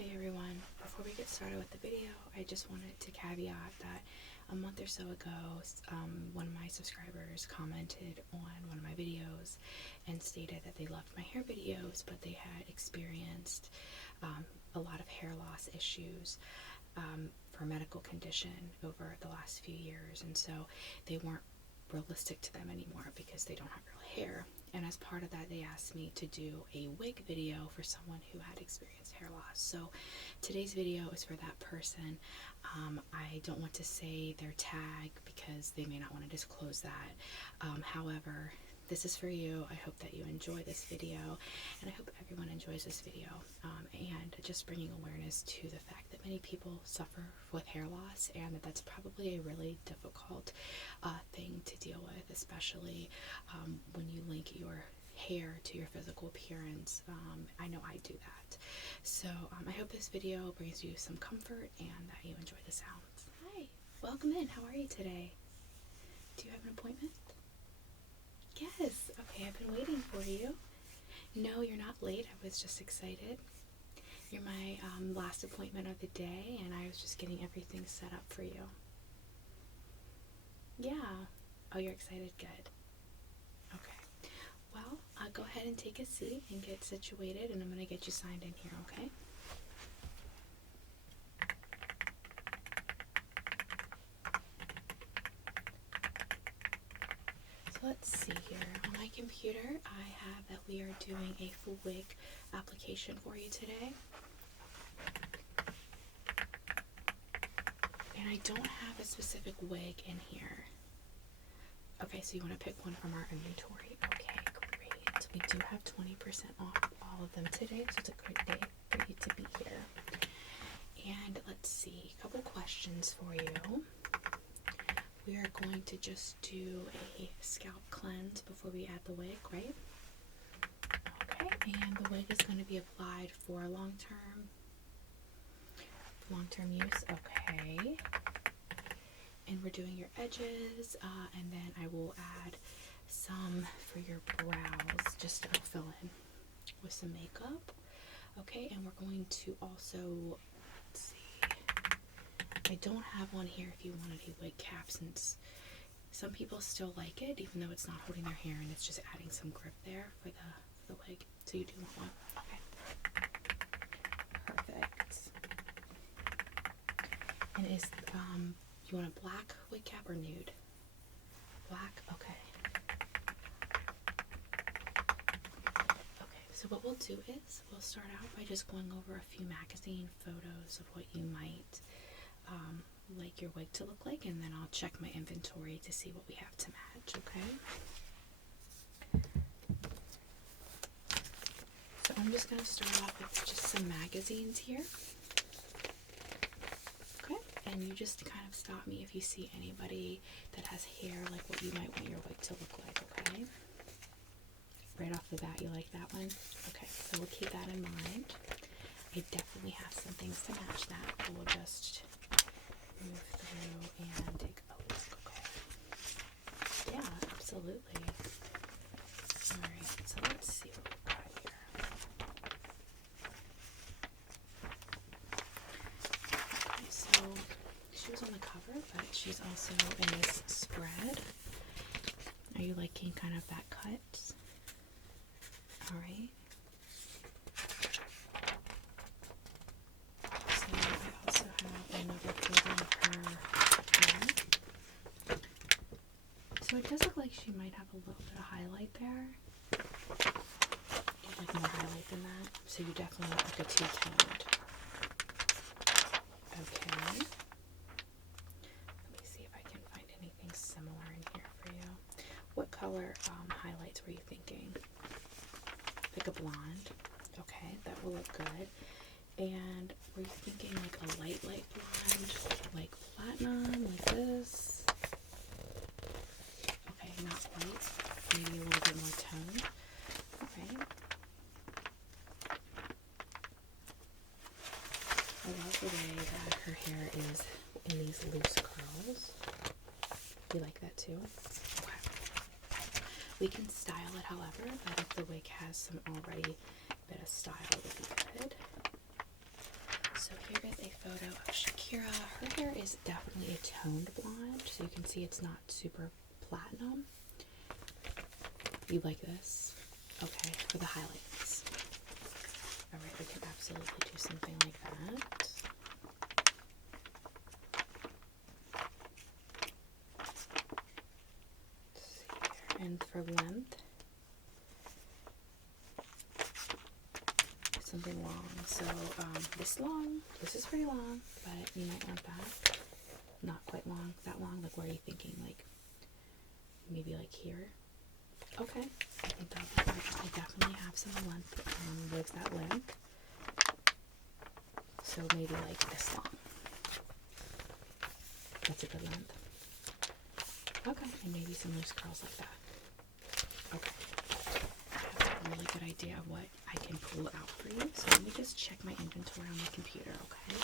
Hey everyone, before we get started with the video, I just wanted to caveat that a month or so ago, one of my subscribers commented on one of my videos and stated that they loved my hair videos, but they had experienced a lot of hair loss issues for a medical condition over the last few years, and so they weren't realistic to them anymore because they don't have real hair. And as part of that, they asked me to do a wig video for someone who had experienced hair loss. So today's video is for that person. I don't want to say their tag because they may not want to disclose that. However, this is for you. I hope that you enjoy this video, and I hope everyone enjoys this video, and just bringing awareness to the fact that many people suffer with hair loss, and that that's probably a really difficult thing to deal with, especially when you link your hair to your physical appearance. I know I do that. So I hope this video brings you some comfort and that you enjoy the sounds. Hi, welcome in. How are you today? Do you have an appointment? Yes. Okay, I've been waiting for you. No, you're not late. I was just excited. You're my last appointment of the day, and I was just getting everything set up for you. Yeah. Oh, you're excited? Good. Okay. Well, go ahead and take a seat and get situated, and I'm going to get you signed in here, okay? So let's see here. On my computer, I have that we are doing a full wig application for you today. And I don't have a specific wig in here. Okay, so you want to pick one from our inventory. Okay, great. We do have 20% off all of them today, so it's a good day for you to be here. And let's see, a couple questions for you. We are going to just do a scalp cleanse before we add the wig, right? Okay, and the wig is going to be applied for long-term use. Okay. And we're doing your edges, and then I will add some for your brows, just to fill in with some makeup. Okay, and we're going to also, let's see, I don't have one here if you wanted a wig cap, since some people still like it, even though it's not holding their hair and it's just adding some grip there for the wig. So you do want one. Okay. Perfect. And is, you want a black wig cap or nude? Black? Okay. Okay, so what we'll do is we'll start out by just going over a few magazine photos of what you might like your wig to look like, and then I'll check my inventory to see what we have to match, okay? So I'm just going to start off with just some magazines here. And you just kind of stop me if you see anybody that has hair like what you might want your wig to look like, okay? Right off the bat, you like that one? Okay, so we'll keep that in mind. I definitely have some things to match that, but we'll just move through and take a look, okay? Yeah, absolutely. Alright, so let's see what we've got here. Okay, so she was on the cover, but she's also in this spread. Are you liking kind of that cut? Alright. So I also have another photo of her hair. So it does look like she might have a little bit of highlight there. You'd like more highlight than that? So you definitely look like a two-toned. Okay. Similar in here for you. What color highlights were you thinking? Like a blonde. Okay, that will look good. And were you thinking like a light blonde? Like platinum, like this? Okay, not light. Maybe a little bit more toned. Alright. I love the way that her hair is in these loose curls. You like that too? Okay. We can style it however, but if the wig has some already bit of style, it would be good. photo of Shakira. Her hair is definitely a toned blonde, so you can see it's not super platinum. You like this? Okay, for the highlights. Alright, we can absolutely do something like that. Let's see here. And for length, something long. So this is pretty long, but you might want that. Not quite long, that long. Like, where are you thinking? Like, maybe like here? Okay, I think that'll be good. I definitely have some length, wigs that length. So maybe like this long. That's a good length. Okay, and maybe some loose curls like that. Okay. I have a really good idea of what I can pull out for you. So let me just check my inventory on my computer, okay?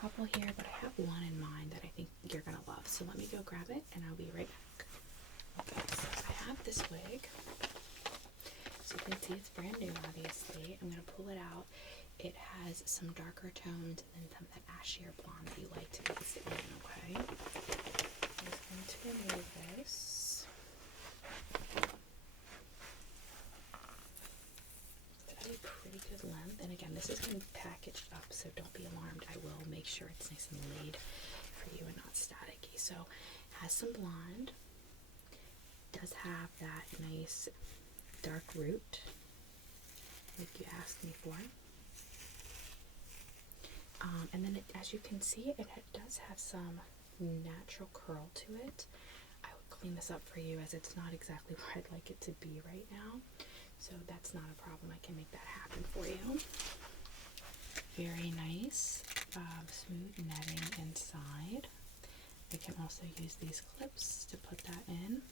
Couple here, but I have one in mind that I think you're gonna love. So let me go grab it and I'll be right back. Okay, so I have this wig. So you can see it's brand new, obviously. I'm gonna pull it out. It has some darker tones and then some that ashier blonde that you like to mix it in, okay? I'm just going to remove this. A pretty good length, and again, this is going to be packaged up, so don't be alarmed. I will make sure it's nice and laid for you and not staticky. So has some blonde, does have that nice dark root like you asked me for, and then as you can see, it does have some natural curl to it. I would clean this up for you as it's not exactly where I'd like it to be right now. So that's not a problem. I can make that happen for you. Very nice, smooth netting inside. I can also use these clips to put that in,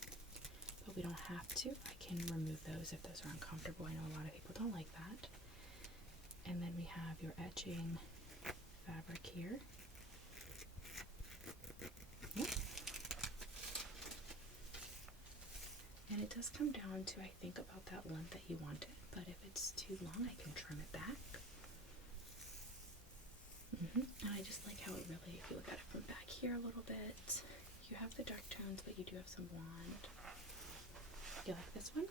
but we don't have to. I can remove those if those are uncomfortable. I know a lot of people don't like that. And then we have your etching fabric here. Yep. And it does come down to, I think, about that length that you wanted, but if it's too long, I can trim it back. And I just like how it really, if you look at it from back here a little bit, you have the dark tones, but you do have some blonde. You like this one?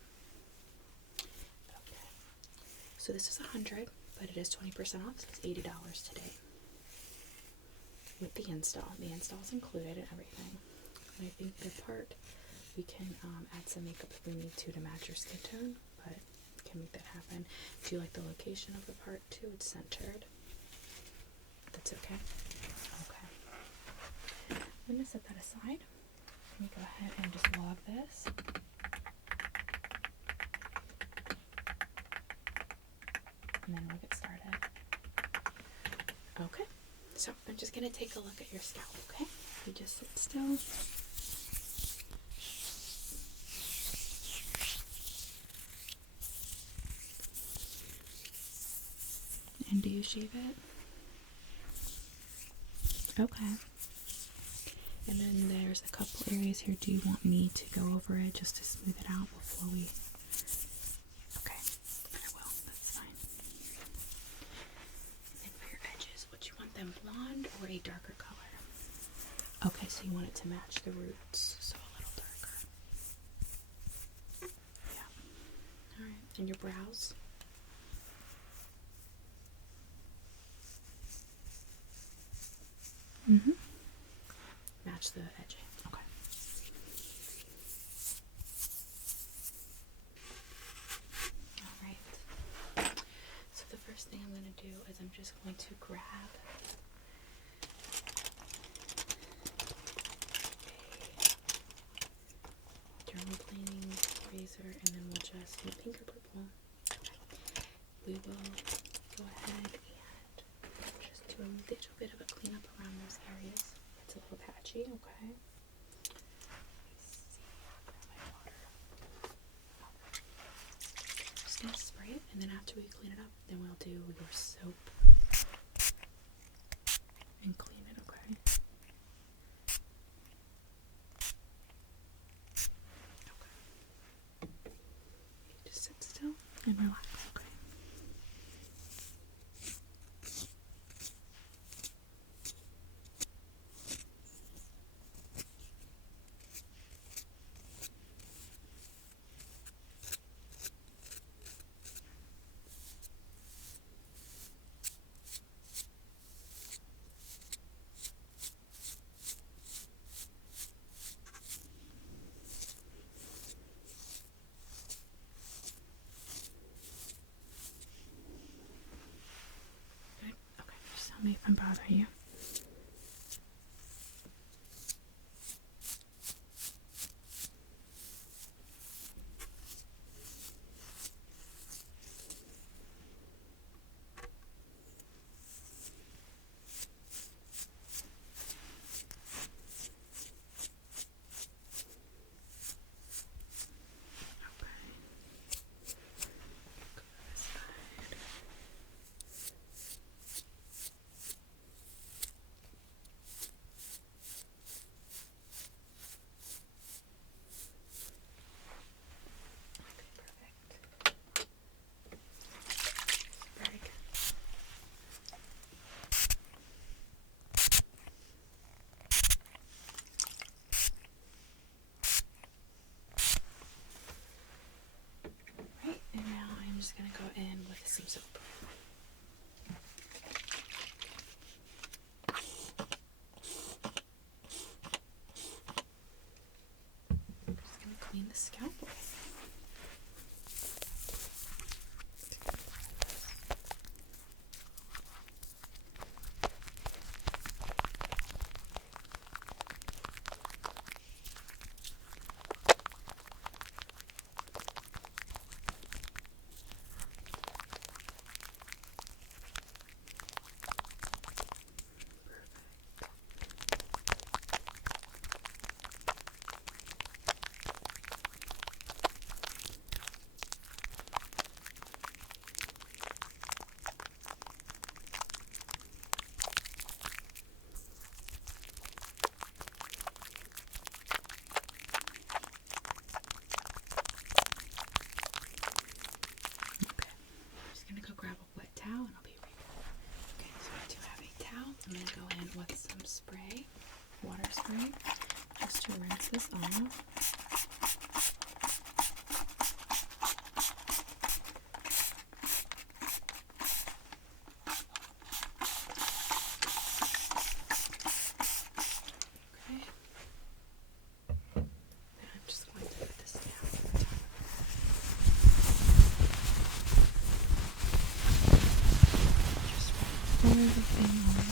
Okay. So this is $100, but it is 20% off, so it's $80 today. With the install. The install is included and everything. And I think the part, we can add some makeup if we need to match your skin tone, but can make that happen. Do you like the location of the part too? It's centered. That's okay. Okay. I'm going to set that aside. Let me go ahead and just log this. And then we'll get started. Okay. So I'm just going to take a look at your scalp, okay? You just sit still. And do you shave it? Okay. And then there's a couple areas here. Do you want me to go over it just to smooth it out before we... Okay, I will. That's fine. And then for your edges, would you want them blonde or a darker color? Okay, so you want it to match the roots, so a little darker. Yeah. Alright, and your brows? Match the edging. Okay. Alright. So the first thing I'm going to do is I'm just going to grab a dermaplaning razor, and then we'll just, pink or purple. We will go ahead and just do a little bit of a cleanup around those areas. It's a little patchy, okay? Just gonna spray it, and then after we clean it up, then we'll do your soap me if I'm bothering you. And now I'm just going to go in with some soap. I'm just going to clean the scalp away. And I'll be right back. Okay, so I do have a towel. I'm going to go in with some spray, water spray, just to rinse this off. Okay. Then I'm just going to put this down on the top. Everything on.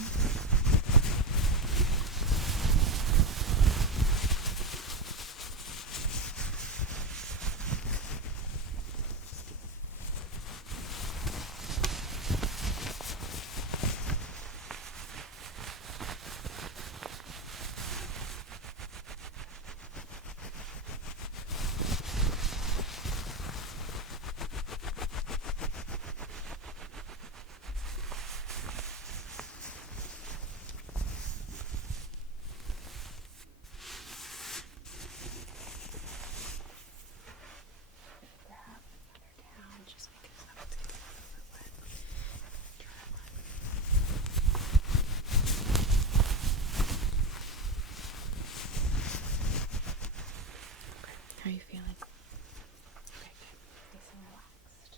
How are you feeling? Okay, good. Nice and relaxed.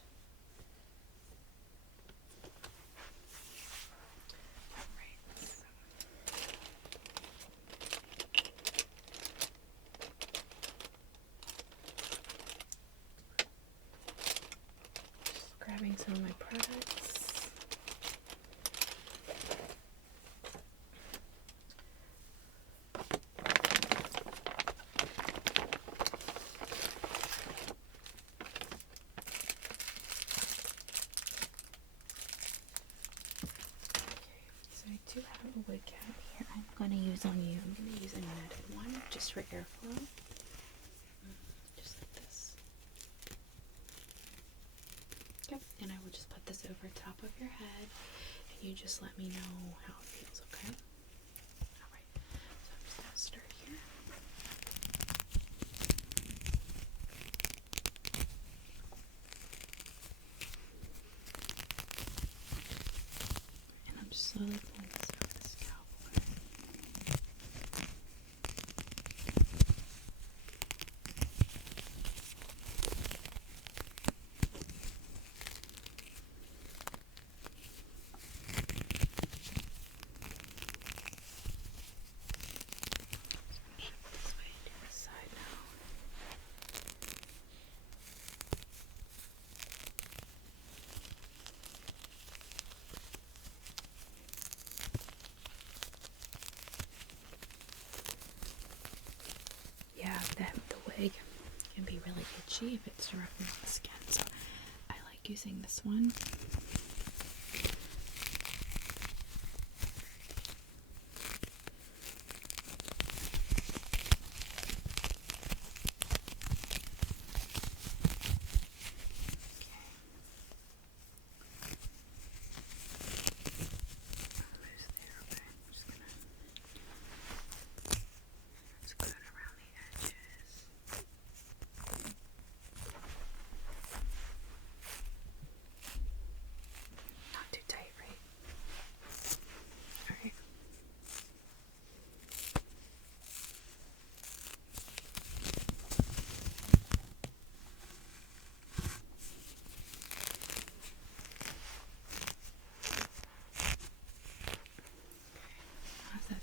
Alright, just grabbing some of my products. I do have a wig cap here I'm going to use on you. I'm going to use a netted one just for airflow. Just like this. Okay, and I will just put this over top of your head and you just let me know how it feels, okay? Alright, so I'm just going to start here. And I'm just slowly pulling this over the scalp, okay? Shift this way to the side now. itchy if it's directly on the skin. So I like using this one.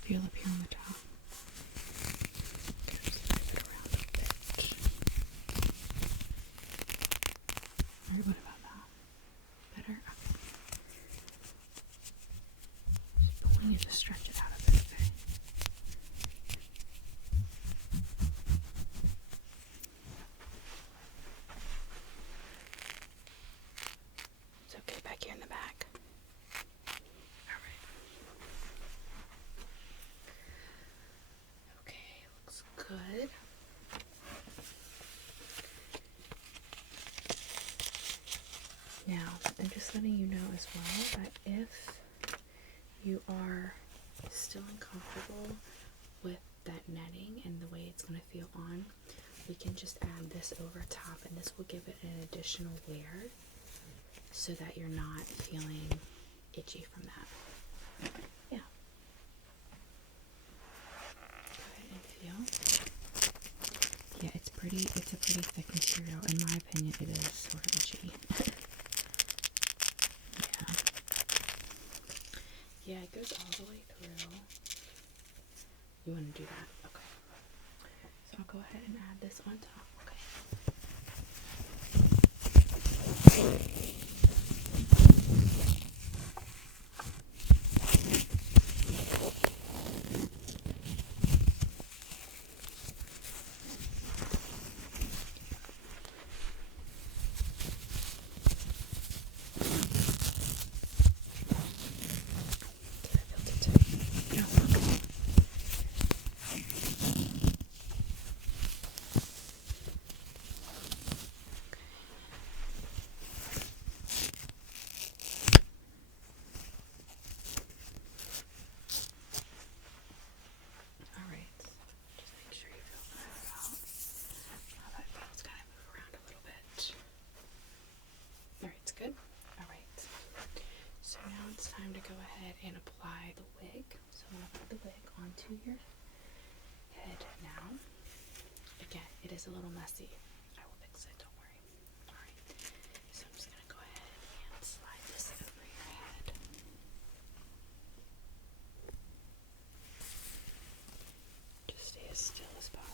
Feel up here on the top. Okay, just move it around a bit. Alright, what about that? Better? Okay. Just pulling it to stretch it out a bit, okay? It's okay back here in the back. Alright. Good. Now, I'm just letting you know as well that if you are still uncomfortable with that netting and the way it's going to feel on, we can just add this over top, and this will give it an additional layer so that you're not feeling itchy from that. Yeah. Go ahead and feel. Yeah, it's a pretty thick material. In my opinion, it is sort of itchy. Yeah, it goes all the way through. You want to do that? Okay. So I'll go ahead and add this on top, okay? Time to go ahead and apply the wig. So I'm going to put the wig onto your head now. Again, it is a little messy. I will fix it, don't worry. Alright, so I'm just going to go ahead and slide this over your head. Just stay as still as possible.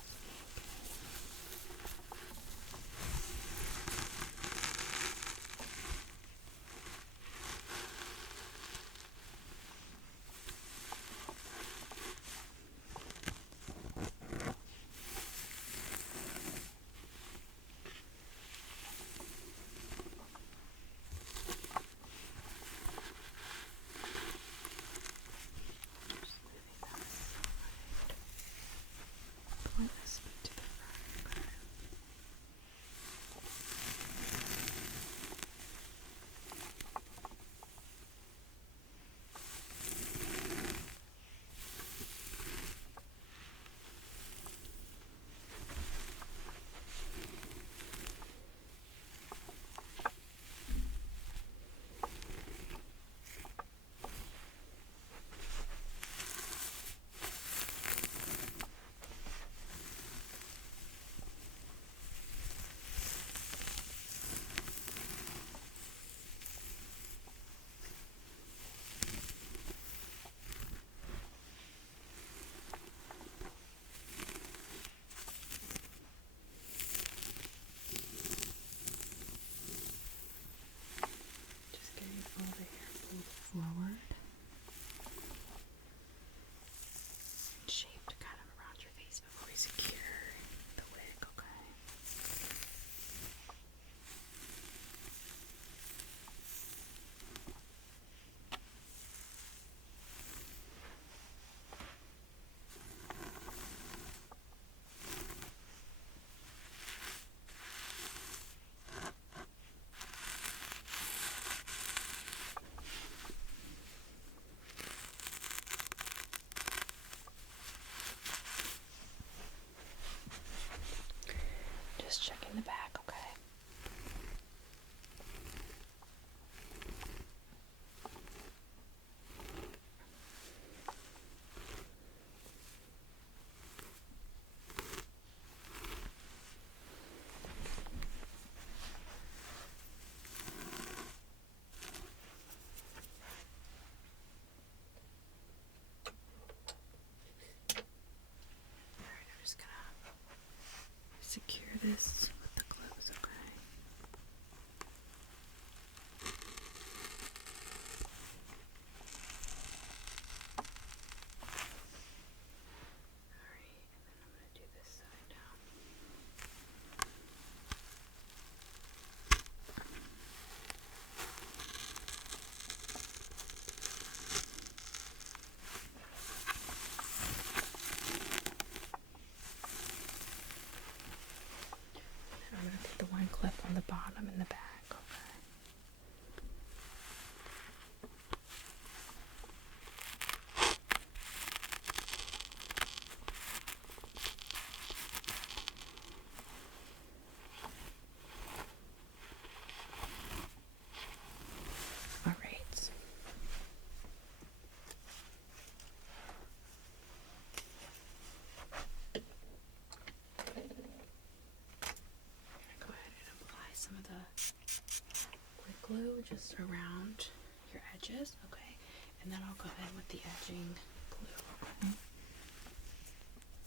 just around your edges, okay? And then I'll go in with the edging glue. Okay?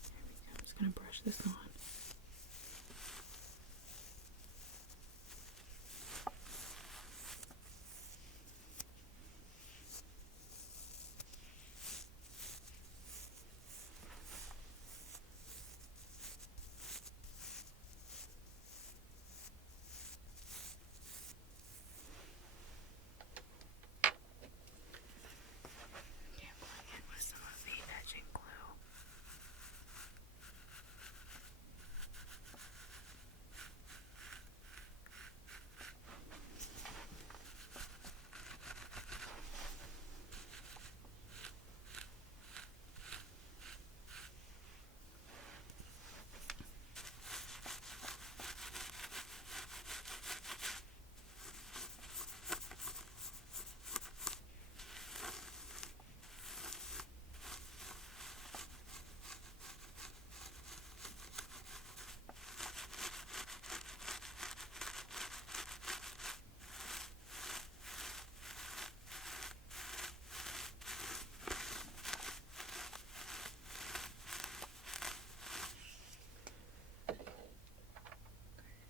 There we go. I'm just gonna brush this on. Okay, I'm going in with some of the edging glue.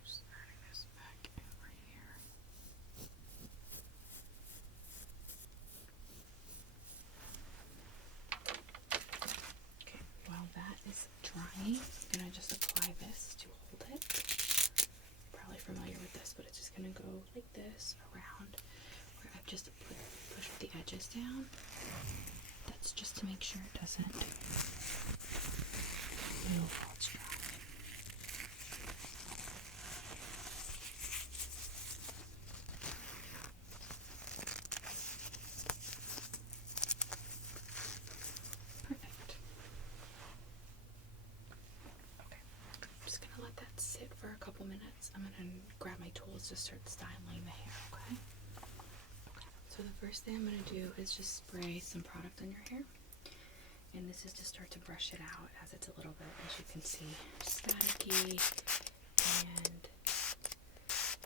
Just adding this back in right here. Okay, while that is drying, I'm gonna just apply this to hold it. You're probably familiar with this, but it's just gonna go like this around where I've just pushed the edges down. That's just to make sure it doesn't move while it's drying. Perfect. Okay, I'm just gonna let that sit for a couple minutes. I'm gonna grab my tools to start styling the hair, okay? Okay, so the first thing I'm gonna do is just spray some product on your hair. And this is to start to brush it out as it's a little bit, as you can see, staticky, and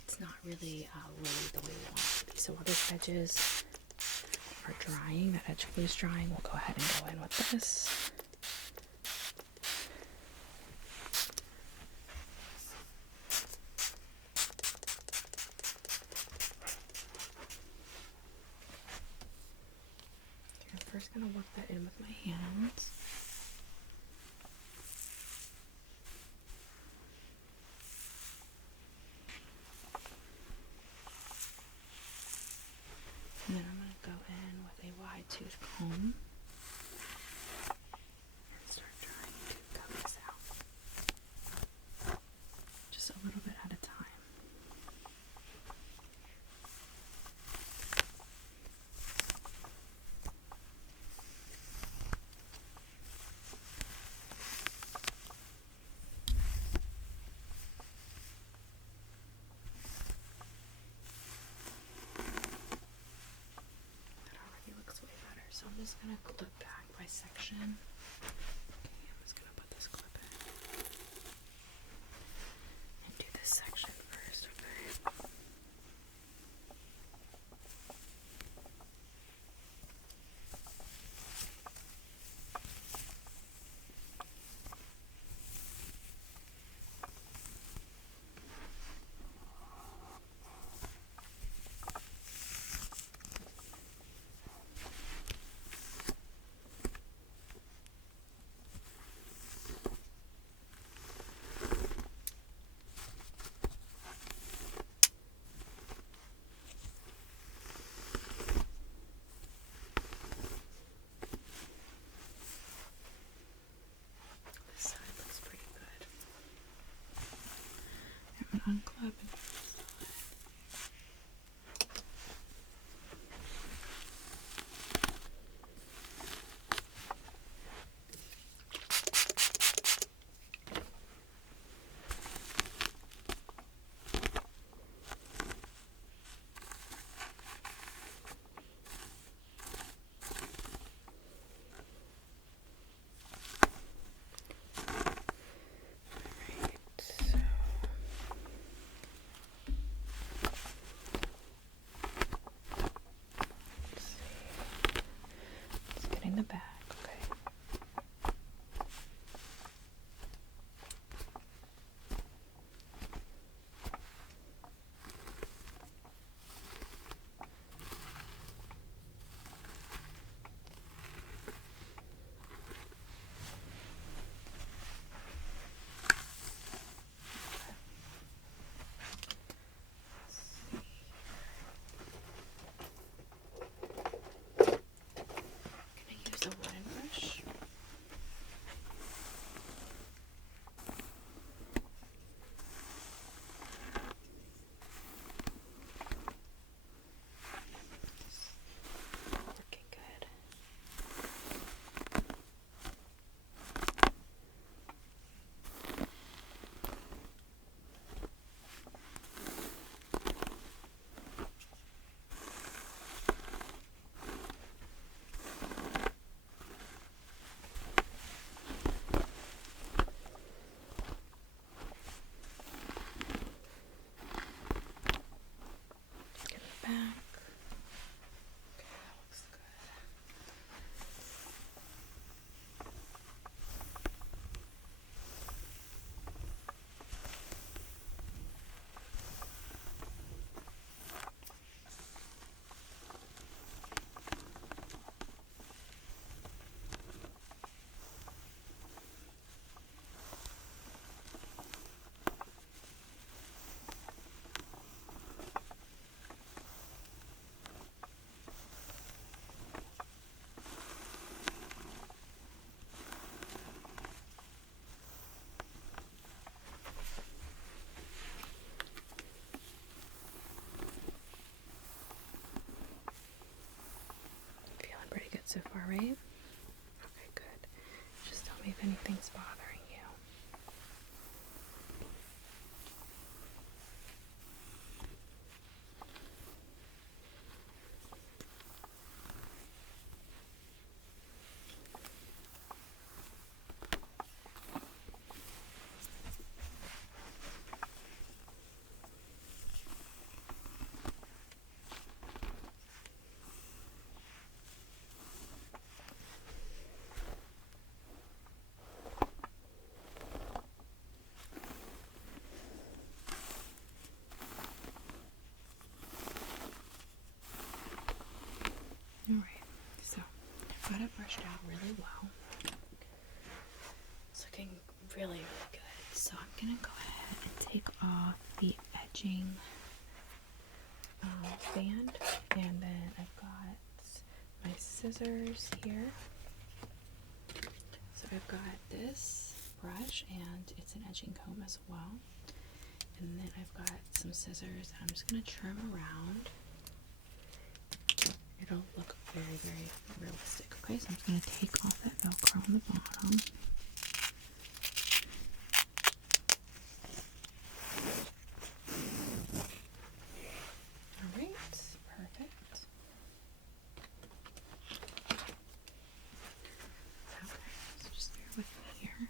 it's not really laid the way we want it to be. So while those edges are drying, that edge glue is drying, we'll go ahead and go in with this. Okay, I'm first going to work that in with my hands. And then I'm going to go in with a wide tooth comb and start trying to cut this out. Just a little bit at a time. That already looks way better. So I'm just going to clip back by section. Okay, I'm just going to put this clip in and do this section first, okay? the back, okay? Use a wooden brush. Looking good. Back. Okay, that looks good. Feeling pretty good so far, right? Okay, good. Just tell me if anything's bothering you. Alright, so I've got it brushed out really well. It's looking really, really good. So I'm going to go ahead and take off the edging band, and then I've got my scissors here. So I've got this brush, and it's an edging comb as well. And then I've got some scissors. I'm just going to trim around. It'll look very, very realistic. Okay, so I'm just going to take off that Velcro on the bottom. Alright, perfect. Okay, so just bear with me here.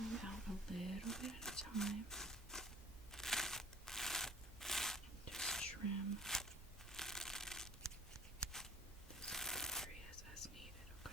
comb out a little bit at a time. Just trim those areas as needed, okay?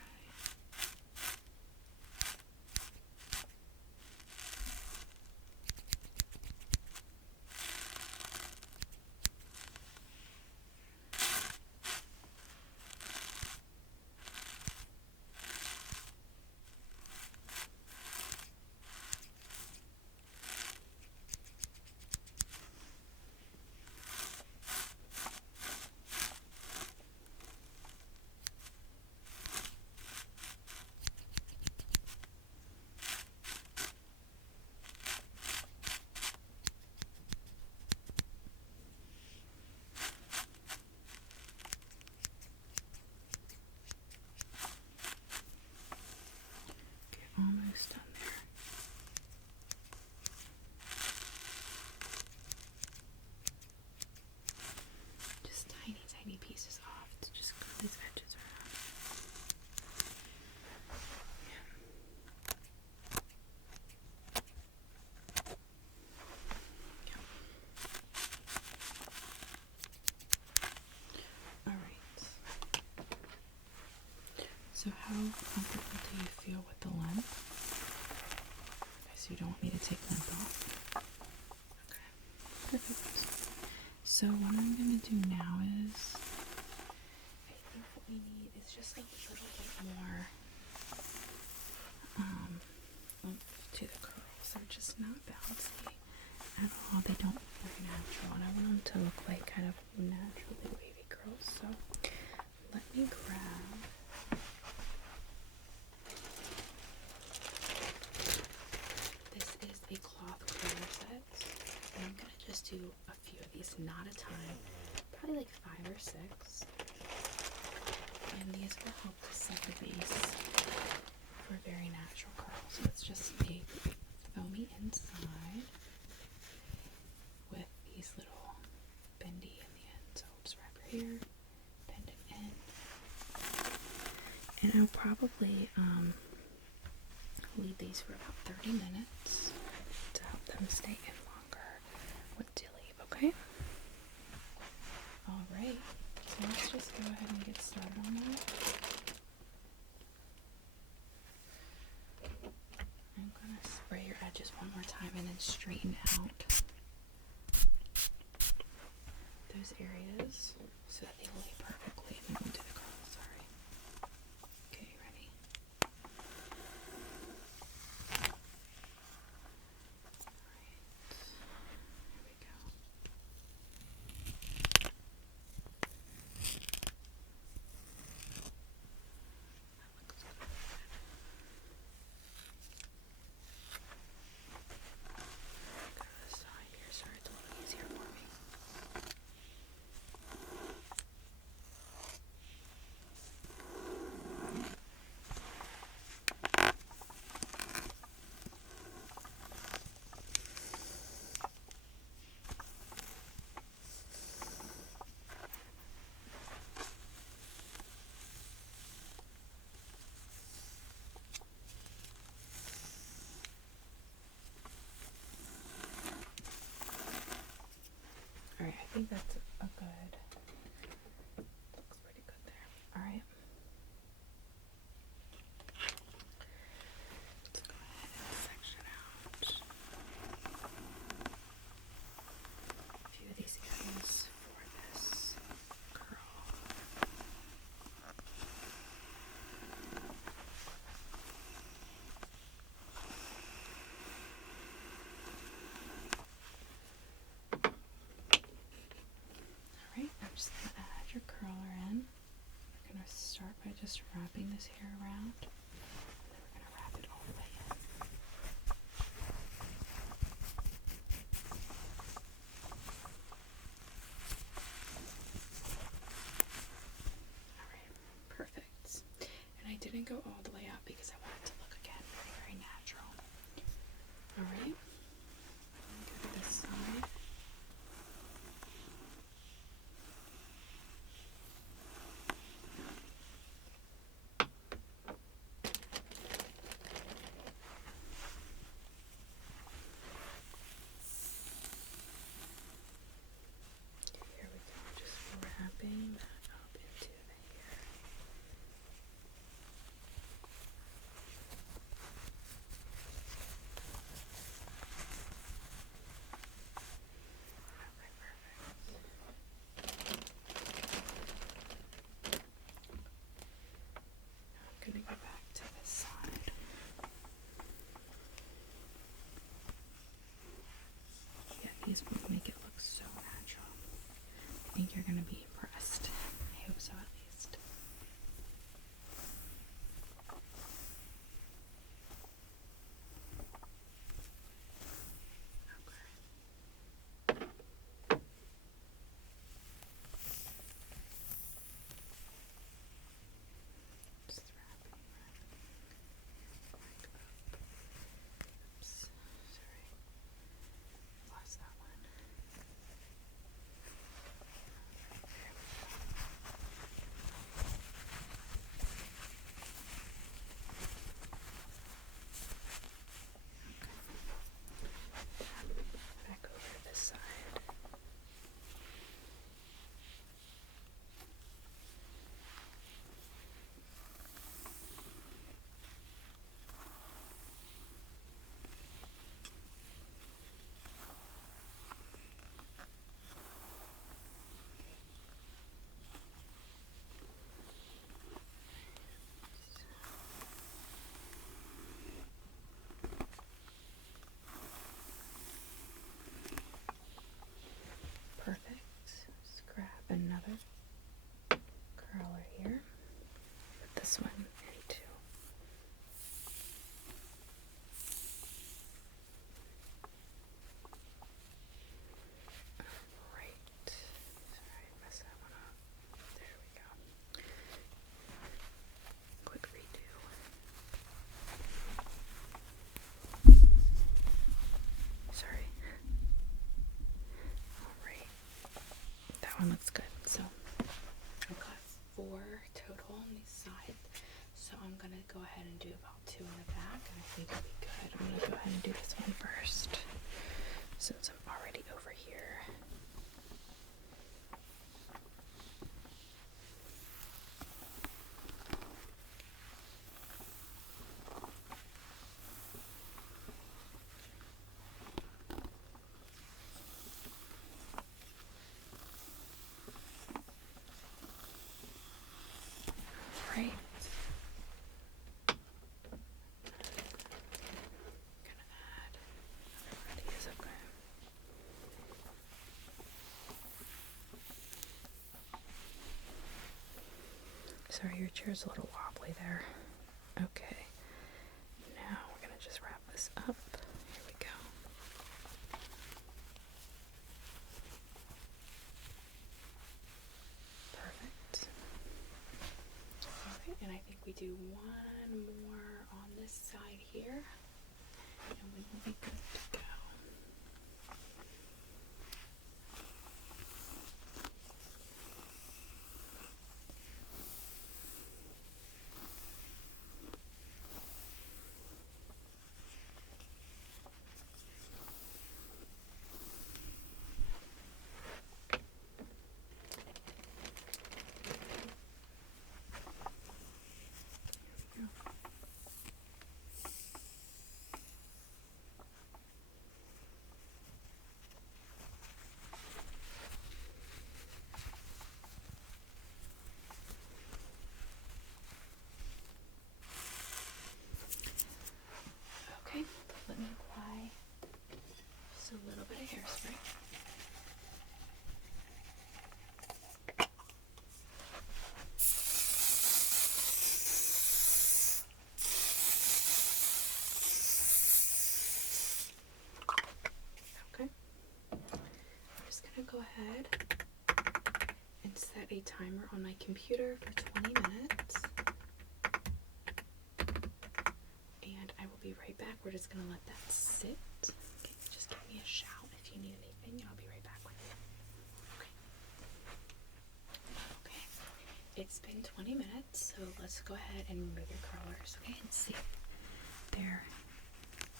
Almost done there. Just tiny, tiny pieces off to just curl these edges around. Yeah. Alright. So how comfortable do you feel with the length? Okay, so you don't want me to take length off. Okay, perfect. So what I'm going to do now is, I think what we need is just a little bit more oomph to the curls. They're just not bouncy at all. They don't look very natural, and I want them to look like kind of naturally wavy curls. So let me grab a cloth curl set, and I'm gonna just do a few of these, not a ton, probably like 5 or 6, and these will help to set the base for very natural curls. So it's just a foamy inside with these little bendy in the end, so I'll just wrap your hair, bend it in, and I'll probably leave these for about 30 minutes to help them stay in longer once you leave, okay? Alright, so let's just go ahead and get started on that. I'm gonna spray your edges one more time and then straighten out those areas so that they lay perfectly, and then we'll do the curls. Sorry. Okay, ready? Alright, I think that's a good, looks pretty good there. Alright. Let's go ahead and section out a few of these areas for this curl. Alright, I'm just going to add your curler in. We're going to start by just wrapping this hair around, and then we're going to wrap it all the way in. Alright, perfect. And I didn't go all the way up because I want it to look, again, very, very natural. Alright, go to this side. these will make it look so natural. I think you're gonna be impressed. I hope so, at least. Just wrapping. Back up. Oops, sorry. Lost that one. There we go. Back over to this side. Perfect. Just grab another curler here. Put this one into. Right. Sorry, I messed that one up. There we go. Quick redo. Sorry. Alright. That one looks good. So I've got 4 total on these sides. So I'm gonna go ahead and do about 2 in the back, and I think it'll be good. I'm gonna go ahead and do this one first, since I'm already over here. Right. Gonna add another one of these, okay. Sorry, your chair's a little wobbly there. Okay. Now we're gonna just wrap this up. Here we go. Perfect. Alright, and I think we do one more on this side here, and we will be good to go. Okay, let me apply just a little bit of hairspray. Okay, I'm just gonna go ahead and set a timer on my computer for 20 minutes. And I will be right back. We're just gonna let that sit. Okay, just give me a shout if you need anything. I'll be right back with you. Okay. It's been 20 minutes, so let's go ahead and remove your curlers, okay, and see. There.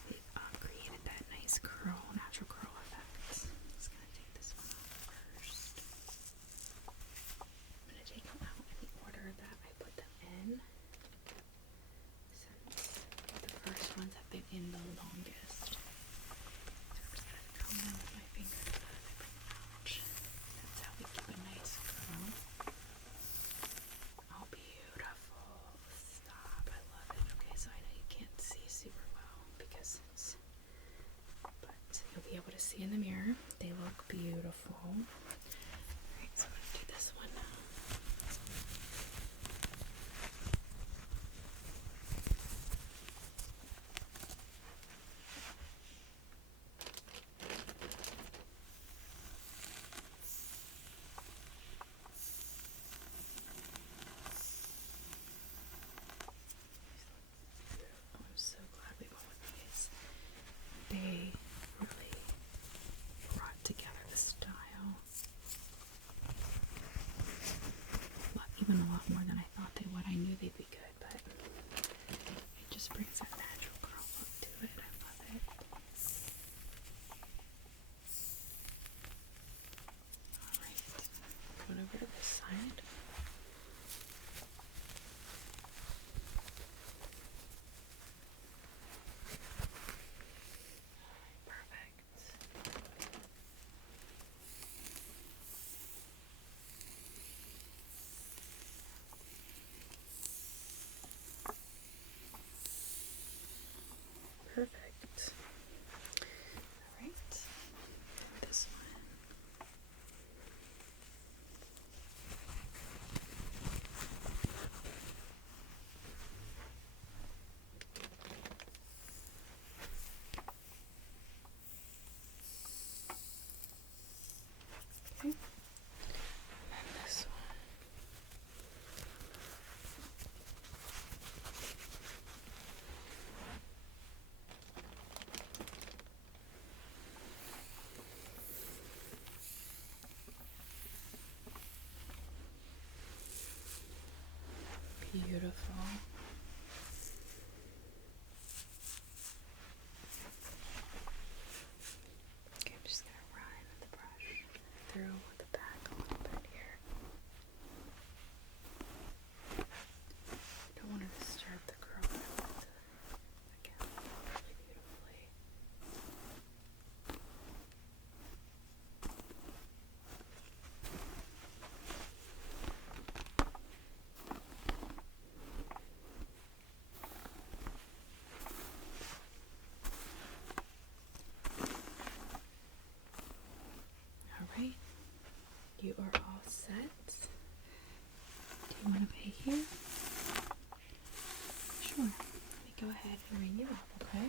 They created that nice curl, natural curl effect. I'm just gonna take this one off first. I'm gonna take them out in the order that I put them in, since the first ones have been in the longest. So I'm just gonna comb them with my finger as I bring them out. That's how we keep a nice curl. Oh, beautiful. Stop. I love it. Okay, so I know you can't see super well. look beautiful. Alright, so I'm going to do this one now. Oh, I'm so glad we went with these. They really brought together the style. Even a lot more than I thought they would. I knew they'd be good, but it just brings that natural curl look to it. I love it. Alright, going over to this side. Perfect. Alright, this one. Okay. And then this one. Beautiful. Okay, I'm just gonna run the brush through the back a little bit here. Don't want to disturb the curl again really beautifully. Alright, you are all set. Do you want to pay here? Sure. Let me go ahead and ring you up, okay?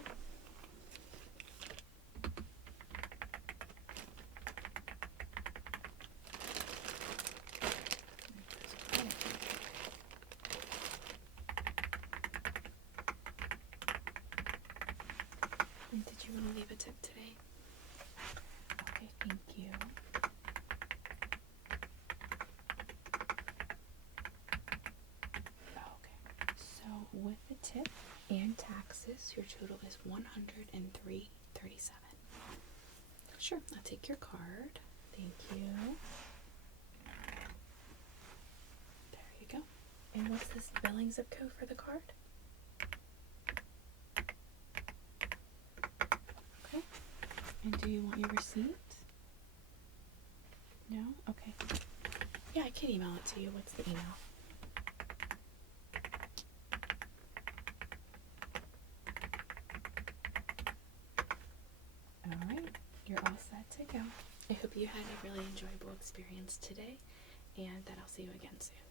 And did you want to leave a tip today? Okay, thank you. Okay, so with the tip and taxes, your total is $103.37. Sure, I'll take your card. Thank you. There you go. And what's this billing zip code for the card? Okay. And do you want your receipt? No? Okay. Yeah, I can email it to you. What's the email? Alright, you're all set to go. I hope you had a really enjoyable experience today, and that I'll see you again soon.